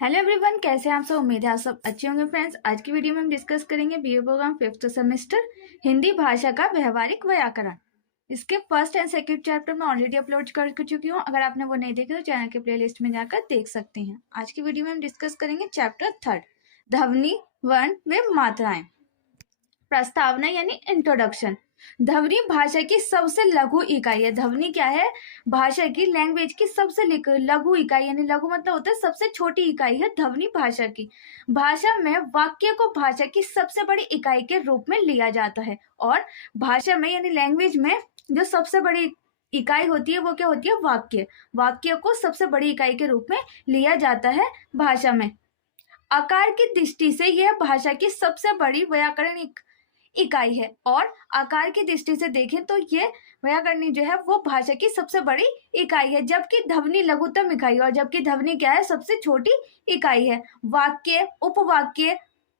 Hello everyone, कैसे हैं आप सब। उम्मीद है आप सब अच्छे होंगे। फ्रेंड्स, आज की वीडियो में हम डिस्कस करेंगे BA programme 5th semester Hindi भाषा का व्यवहारिक व्याकरण। इसके फर्स्ट एंड सेकंड चैप्टर में ऑलरेडी अपलोड कर चुकी हूँ। अगर आपने वो नहीं देखे तो चैनल के प्लेलिस्ट में जाकर देख सकते हैं। आज की वीडियो में हम डिस्कस करेंगे चैप्टर 3 ध्वनि वर्ण में मात्राएं। प्रस्तावना यानी इंट्रोडक्शन। ध्वनि भाषा की सबसे लघु इकाई है। ध्वनि क्या है? भाषा की, लैंग्वेज की सबसे लघु इकाई, यानी लघु मतलब होता है सबसे छोटी इकाई है ध्वनि भाषा की। भाषा में वाक्य को भाषा की सबसे बड़ी इकाई के रूप में लिया जाता है और भाषा में यानी लैंग्वेज में जो सबसे बड़ी इकाई होती है वो क्या होती है? वाक्य। वाक्य को सबसे बड़ी इकाई के रूप में लिया जाता है भाषा में। आकार की दृष्टि से यह भाषा की सबसे बड़ी व्याकरणिक इकाई है और आकार की दृष्टि से देखें तो ये व्याकरणी जो है वो भाषा की सबसे बड़ी इकाई है, जबकि ध्वनि लघुतम इकाई, और जबकि ध्वनि क्या है? सबसे छोटी इकाई है। वाक्य, उपवाक्य,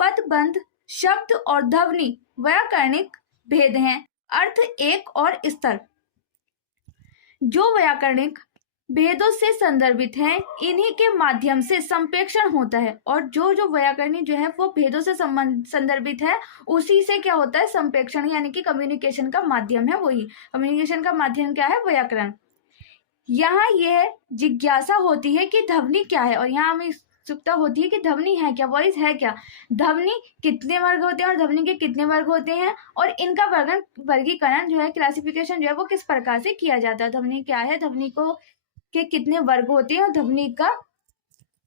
पदबंध, शब्द और ध्वनि व्याकरणिक भेद हैं। अर्थ, एक और स्तर। जो व्याकरणिक भेदों से संदर्भित है इन्हीं के माध्यम से संप्रेषण होता है, और जो व्याकरणी जो है वो भेदों से संदर्भित है उसी से क्या होता है? संप्रेषण, यानी कि कम्युनिकेशन का माध्यम है। वही कम्युनिकेशन का माध्यम क्या है? व्याकरण। यहाँ यह जिज्ञासा होती है कि ध्वनि क्या है, और यहाँ हमें उत्सुकता होती है कि ध्वनि है क्या, वॉइस है क्या, ध्वनि कितने वर्ग होते हैं और ध्वनि के कितने वर्ग होते हैं, और इनका वर्गीकरण जो है, क्लासिफिकेशन जो है वो किस प्रकार से किया जाता है। ध्वनि क्या है, ध्वनि को के कितने वर्ग होते हैं और ध्वनि का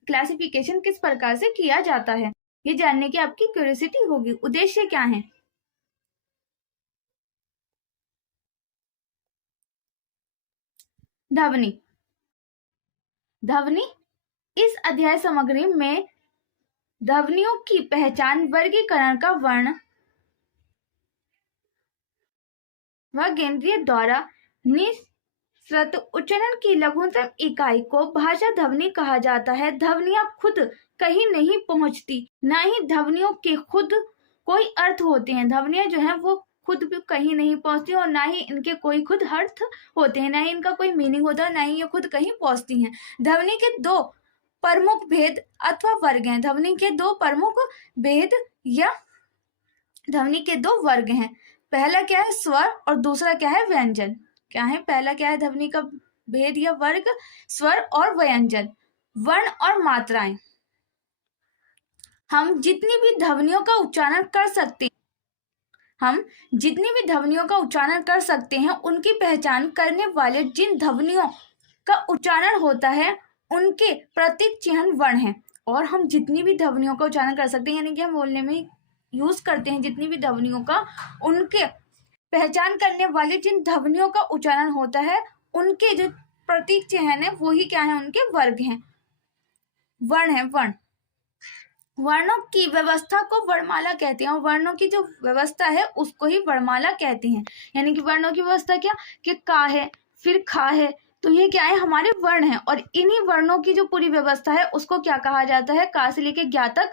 क्लासिफिकेशन किस प्रकार से किया जाता है, ये जानने की आपकी क्यूरियोसिटी होगी। उद्देश्य क्या है? ध्वनि। ध्वनि इस अध्याय सामग्री में ध्वनियों की पहचान, वर्गीकरण का वर्ण व गेंद्रीय द्वारा निःसृत उच्चारण की लघुतम इकाई को भाषा ध्वनि कहा जाता है। ध्वनियां खुद कहीं नहीं पहुंचती, ना ही ध्वनियों के खुद कोई अर्थ होते हैं। ध्वनियां जो है वो खुद भी कहीं नहीं पहुंचती और ना ही इनके कोई खुद अर्थ होते हैं, ना ही इनका कोई मीनिंग होता है, ना ही ये खुद कहीं पहुंचती हैं। ध्वनि के दो प्रमुख भेद अथवा वर्ग हैं। ध्वनि के दो प्रमुख भेद या ध्वनि के दो वर्ग हैं। पहला क्या है? स्वर, और दूसरा क्या है? व्यंजन। क्या है? पहला क्या है ध्वनि का भेद या वर्ग? स्वर और व्यंजन। वर्ण और मात्राएं। हम जितनी भी ध्वनियों का उच्चारण कर सकते हैं उनकी पहचान करने वाले जिन ध्वनियों का उच्चारण होता है उनके प्रतीक चिन्ह वर्ण हैं। और हम जितनी भी ध्वनियों का उच्चारण कर सकते हैं, यानी कि हम बोलने में यूज करते हैं जितनी भी ध्वनियों का, उनके पहचान करने वाले जिन ध्वनियों का उच्चारण होता है उनके जो प्रतीक चिन्ह है वो ही क्या है? उनके वर्ग हैं, वर्ण है। वर्ण, वर्णों की व्यवस्था को वर्णमाला कहते हैं, और वर्णों की जो व्यवस्था है उसको ही वर्णमाला कहते हैं। यानी कि वर्णों की व्यवस्था क्या? कि का है, फिर खा है, तो ये क्या है? हमारे वर्ण हैं। और इन्हीं वर्णों की जो पूरी व्यवस्था है उसको क्या कहा जाता है? का से लेके ज्ञा तक,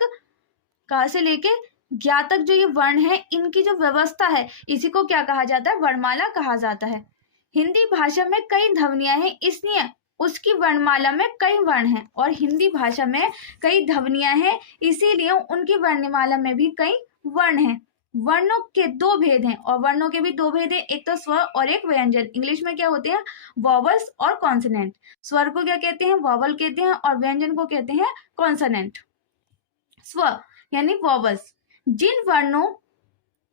का से लेके ज्ञा तक जो ये वर्ण है इनकी जो व्यवस्था है इसी को क्या कहा जाता है? वर्णमाला कहा जाता है। हिंदी भाषा में कई ध्वनियां हैं, इसलिए उसकी वर्णमाला में कई वर्ण हैं, और हिंदी भाषा में कई ध्वनियां हैं इसीलिए उनकी वर्णमाला में भी कई वर्ण हैं। वर्णों के दो भेद हैं, और वर्णों के भी दो भेद हैं, एक तो स्वर और एक व्यंजन। इंग्लिश में क्या होते हैं? वॉवल्स और कॉन्सोनेंट। स्वर को क्या कहते हैं? वॉवल कहते हैं, और व्यंजन को कहते हैं कॉन्सोनेंट। स्वर यानी वॉवल्स जिन वर्णों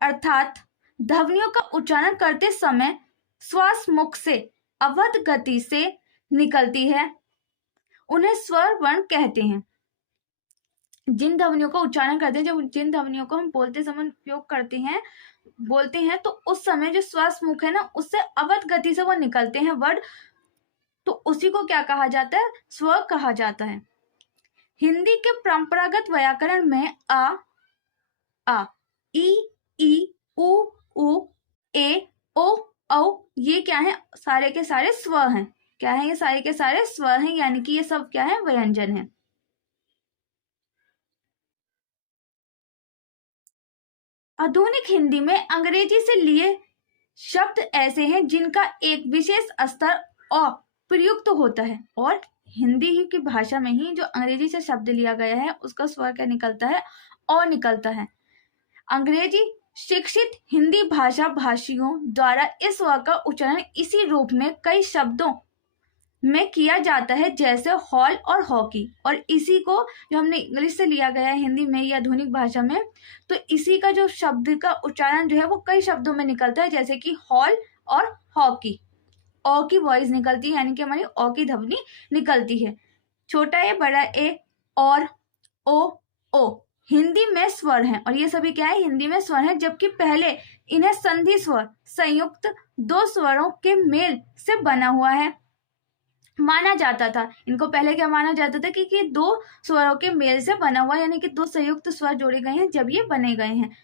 अर्थात ध्वनियों का उच्चारण करते समय श्वास मुख से अवध गति से निकलती है उन्हें स्वर वर्ण कहते हैं। जिन ध्वनियों का उच्चारण करते हैं, जब जिन ध्वनियों को हम बोलते समय उपयोग बोलते हैं तो उस समय जो श्वास मुख है ना उससे अवध गति से वो निकलते हैं वर्ड, तो उसी को क्या कहा जाता है? स्वर कहा जाता है। हिंदी के परंपरागत व्याकरण में आ, ई, उ, ए, ओ, औ ये क्या है? सारे के सारे स्वर हैं। क्या है? ये सारे के सारे स्वर हैं, यानी कि ये सब क्या है? व्यंजन है। आधुनिक हिंदी में अंग्रेजी से लिए शब्द ऐसे हैं जिनका एक विशेष स्तर अप्रयुक्त होता है, और हिंदी ही की भाषा में ही जो अंग्रेजी से शब्द लिया गया है उसका स्वर क्या निकलता है, ओ निकलता है। अंग्रेजी शिक्षित हिंदी भाषा भाषियों द्वारा इस स्वर का उच्चारण इसी रूप में कई शब्दों में किया जाता है जैसे हॉल और हॉकी, और इसी को जो हमने इंग्लिश से लिया गया है हिंदी में या आधुनिक भाषा में, तो इसी का जो शब्द का उच्चारण जो है वो कई शब्दों में निकलता है जैसे कि हॉल और हॉकी। ओ की वॉइस निकलती है यानी कि हमारी ओ की ध्वनि निकलती है। छोटा ए बड़ा ए और ओ हिंदी में स्वर हैं, और ये सभी क्या है, हिंदी में स्वर हैं, जबकि पहले इन्हें संधि स्वर संयुक्त दो स्वरों के मेल से बना हुआ है माना जाता था। इनको पहले क्या माना जाता था कि दो स्वरों के मेल से बना हुआ, यानी कि दो संयुक्त स्वर जोड़े गए हैं जब ये बने गए हैं।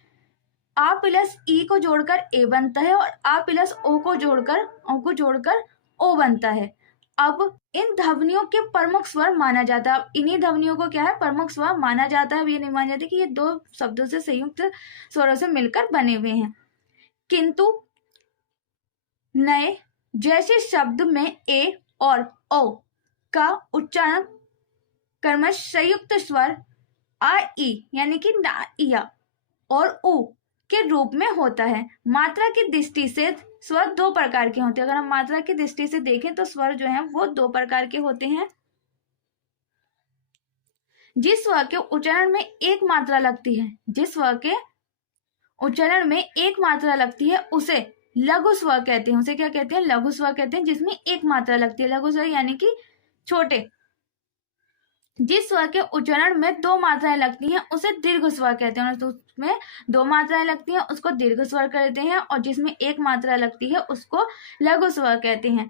आ प्लस ई को जोड़कर ए बनता है और आ प्लस ओ को जोड़कर ओ बनता है। अब इन ध्वनियों के प्रमुख स्वर माना जाता है। अब इन्हीं ध्वनियों को क्या है, प्रमुख स्वर माना जाता है। अब ये नहीं माना जाता कि ये दो शब्दों से संयुक्त स्वरों से मिलकर बने हुए हैं। किंतु नए जैसे शब्द में ए और ओ का उच्चारण क्रमश संयुक्त स्वर आ ई यानी कि ना इया और उ के रूप में होता है। मात्रा की दृष्टि से स्वर दो प्रकार के होते हैं। अगर हम मात्रा की दृष्टि से देखें तो स्वर जो है वो दो प्रकार के होते हैं। जिस स्वर के उच्चारण में एक मात्रा लगती है, जिस स्वर के उच्चारण में एक मात्रा लगती है उसे लघु स्वर कहते हैं। उसे क्या कहते हैं, लघु स्वर कहते हैं, जिसमें एक मात्रा लगती है। लघु स्वर यानी कि छोटे। जिस स्वर के उच्चारण में दो मात्राएं लगती हैं उसे दीर्घ स्वर कहते हैं, और उसमें दो मात्राएं लगती हैं उसको दीर्घ स्वर कहते हैं, और जिसमें एक मात्रा लगती है उसको लघु स्वर कहते हैं।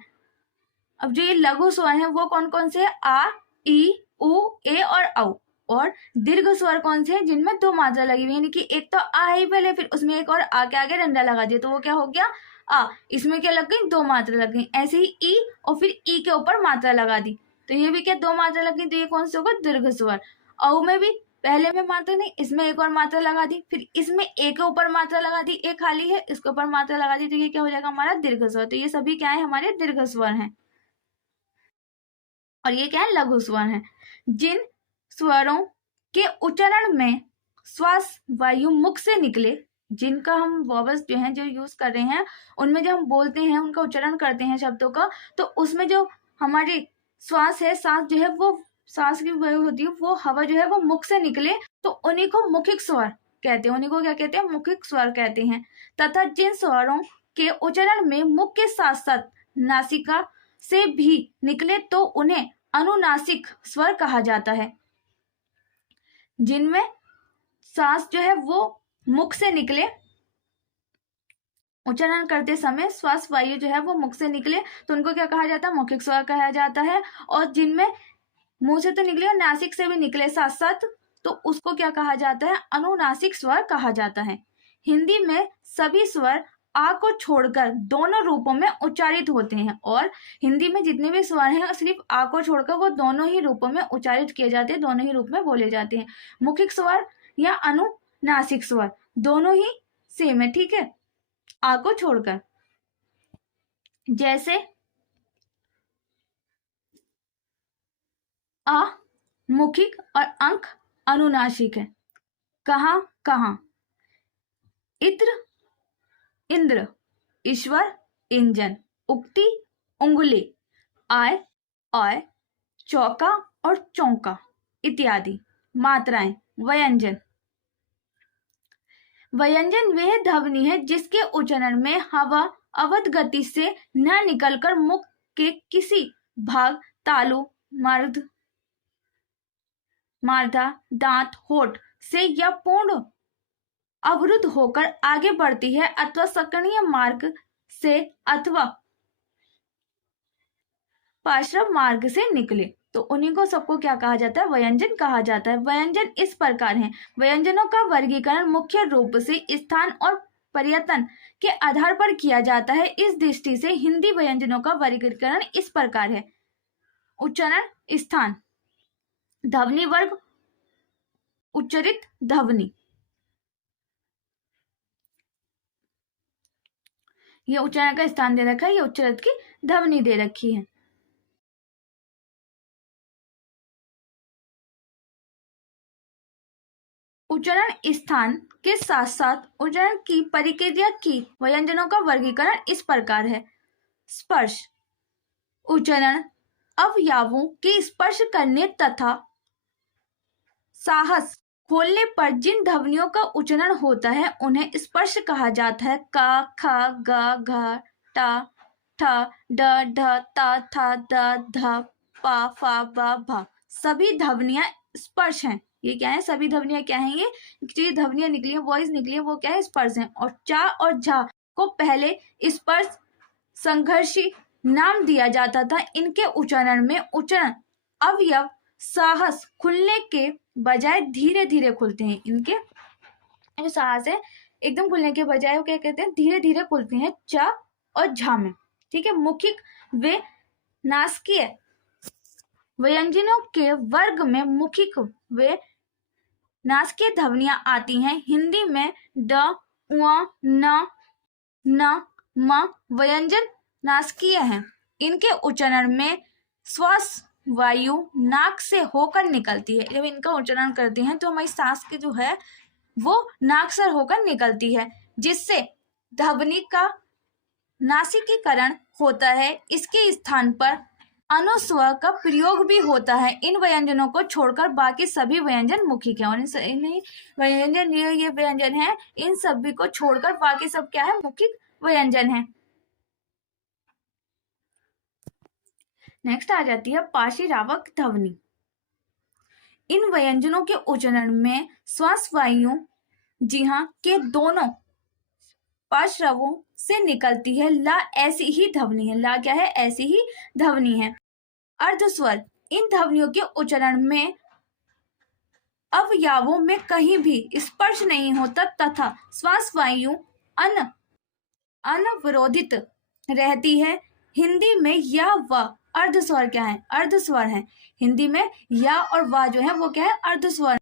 अब जो ये लघु स्वर है वो कौन कौन से है, आ ई उ ए और औ। और दीर्घ स्वर कौन से हैं, जिनमें दो मात्रा लगी हुई है, यानी कि एक तो आ है पहले, फिर उसमें एक और आ के आगे डंडा लगा दिया तो वो क्या हो गया, आ। इसमें क्या लग गई, दो मात्रा लग गई। ऐसे ही ई और फिर ई के ऊपर मात्रा लगा दी तो ये भी क्या, दो मात्रा लग गई, तो ये कौन सा होगा, दीर्घ स्वर। औ में भी पहले में मात्रा नहीं, इसमें एक और मात्रा लगा दी, फिर इसमें एक के ऊपर मात्रा लगा दी, एक खाली है इसके ऊपर मात्रा लगा दी, तो ये क्या हो जाएगा हमारा दीर्घ स्वर। तो ये सभी क्या है, हमारे दीर्घ स्वर हैं। और ये क्या है, लघु स्वर हैं। जिन स्वरों के उच्चारण में श्वास वायु मुख से निकले, जिनका हम वॉवल्स जो हैं जो यूज कर रहे हैं उनमें जो हम बोलते हैं उनका उच्चारण करते हैं शब्दों का, तो उसमें जो हमारी श्वास है, सांस जो है वो, सांस की वायु होती है, वो हवा जो है वो मुख से निकले तो उन्हीं को मुखिक स्वर कहते हैं। उन्हीं को क्या कहते हैं, मुखिक स्वर कहते हैं। तथा जिन स्वरों के उच्चारण में मुख के साथ साथ नासिका से भी निकले तो उन्हें अनुनासिक स्वर कहा जाता है। जिनमें सांस जो है वो मुख से निकले, उच्चारण करते समय श्वास वायु जो है वो मुख से निकले तो उनको क्या कहा जाता है, मौखिक स्वर कहा जाता है। और जिनमें मुंह से तो निकले और नासिक से भी निकले साथ साथ, तो उसको क्या कहा जाता है, अनुनासिक स्वर कहा जाता है। हिंदी में सभी स्वर आ को छोड़कर दोनों रूपों में उच्चारित होते हैं, और हिंदी में जितने भी स्वर हैं सिर्फ आ को छोड़कर वो दोनों ही रूपों में उच्चारित किए जाते हैं, दोनों ही रूप में बोले जाते हैं। मुखिक स्वर या अनुनासिक स्वर दोनों ही सेम है, ठीक है, आ को छोड़कर। जैसे अ मुखिक और अंक अनुनासिक है। कहाँ कहाँ, इत्र इंद्र, ईश्वर इंजन, उक्ति उंगली, आय आय, चौका और चौका इत्यादि। मात्राएं, व्यंजन। व्यंजन वह ध्वनि है जिसके उच्चारण में हवा अवध गति से न निकलकर मुख के किसी भाग, तालु, मार्धा, दांत, होठ से या पूर्ण अवरुद्ध होकर आगे बढ़ती है, अथवा सकनीय मार्ग से अथवा पार्श्व मार्ग से निकले तो उन्हीं को सबको क्या कहा जाता है, व्यंजन कहा जाता है। व्यंजन इस प्रकार हैं। व्यंजनों का वर्गीकरण मुख्य रूप से स्थान और पर्यटन के आधार पर किया जाता है। इस दृष्टि से हिंदी व्यंजनों का वर्गीकरण इस प्रकार है। उच्चारण स्थान, ध्वनि वर्ग, उच्चरित ध्वनि, ये उच्चारण का स्थान दे रखा है, ये उच्चरित की ध्वनि दे रखी है। उच्चारण स्थान के साथ साथ उच्चारण की प्रक्रिया की व्यंजनों का वर्गीकरण इस प्रकार है। स्पर्श उच्चारण अवयवों के स्पर्श करने तथा साहस खोलने पर जिन ध्वनियों का उच्चारण होता है उन्हें स्पर्श कहा जाता है। का, ख, ग, घ, ट, ठ, ड, ढ, त, थ, द, ध, प, फ, ब, भ सभी ध्वनियां स्पर्श हैं। ये क्या है? सभी ध्वनियां क्या है? ये जो ध्वनियां निकली है, वॉइस निकली है, वो क्या है? स्पर्श है। और चा और झा को पहले स्पर्श संघर्षी नाम दिया जाता था। इनके उच्चारण में उच्चारण अवयव साहस खुलने के बजाय धीरे धीरे खुलते हैं। इनके जो साहस है एकदम खुलने के बजाय वो क्या कहते हैं? धीरे धीरे खुलते हैं च और झा में। ठीक है। मौखिक व नासिकीय व्यंजनों के वर्ग में मौखिक व नासिकीय ध्वनियां आती हैं। हिंदी में ड, उ, न, म व्यंजन नासिकीय हैं। इनके उच्चारण में श्वास वायु नाक से होकर निकलती है। जब इनका उच्चारण करते हैं तो हमारी सांस की जो है वो नाक से होकर निकलती है, जिससे ध्वनि का नासिकीकरण होता है। इसके स्थान पर अनुस्वर का प्रयोग भी होता है। इन व्यंजनों को छोड़कर बाकी सभी व्यंजन मौखिक हैं। और इन व्यंजन ये व्यंजन है, इन सभी को छोड़कर बाकी सब क्या है? मौखिक व्यंजन है। नेक्स्ट आ जाती है पार्श्वरावक ध्वनि। इन व्यंजनों के उच्चारण में श्वास वायु जी हाँ के दोनों पार्श्वों से निकलती है। ला ऐसी ही ध्वनि है। ला क्या है? ऐसी ही ध्वनि है। अर्धस्वर इन ध्वनियों के उच्चारण में अवयवों में कहीं भी स्पर्श नहीं होता तथा श्वास वायु अनवरोधित रहती है। हिंदी में या व अर्धस्वर क्या है? अर्धस्वर है। हिंदी में या और व जो है वो क्या है? अर्धस्वर।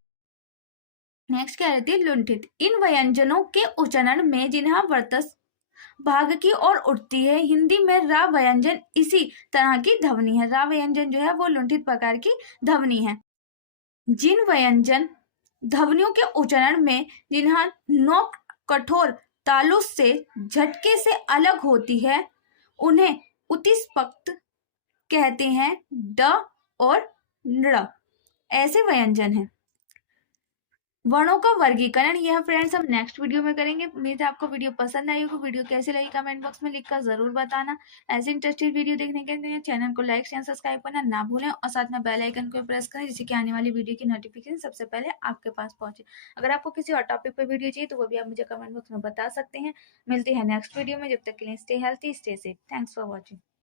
नेक्स्ट क्या रहती है? लुंठित इन व्यंजनों के उच्चारण में जिन्हा वर्तस भाग की ओर उठती है। हिंदी में रा व्यंजन इसी तरह की ध्वनि है। रा व्यंजन जो है वो लुंठित प्रकार की ध्वनि है। जिन व्यंजन ध्वनियों के उच्चारण में जिन्हा नोक कठोर तालु से झटके से अलग होती है उन्हें उत्स्पष्ट कहते हैं। ड और ण ऐसे व्यंजन हैं। वर्णों का वर्गीकरण यह फ्रेंड्स हम नेक्स्ट वीडियो में करेंगे। उम्मीद है आपको वीडियो पसंद आई होगी। वीडियो कैसी लगी कमेंट बॉक्स में लिखकर जरूर बताना। ऐसे इंटरेस्टेड वीडियो देखने के लिए चैनल को लाइक शेयर सब्सक्राइब करना ना भूलें और साथ में बेल आइकन को प्रेस करें जिससे कि आने वाली वीडियो की नोटिफिकेशन सबसे पहले आपके पास पहुंचे। अगर आपको किसी और टॉपिक पर वीडियो चाहिए तो वो भी आप मुझे कमेंट बॉक्स में बता सकते हैं। मिलते हैं नेक्स्ट वीडियो में। जब तक के लिए stay healthy, stay safe. Thanks for watching.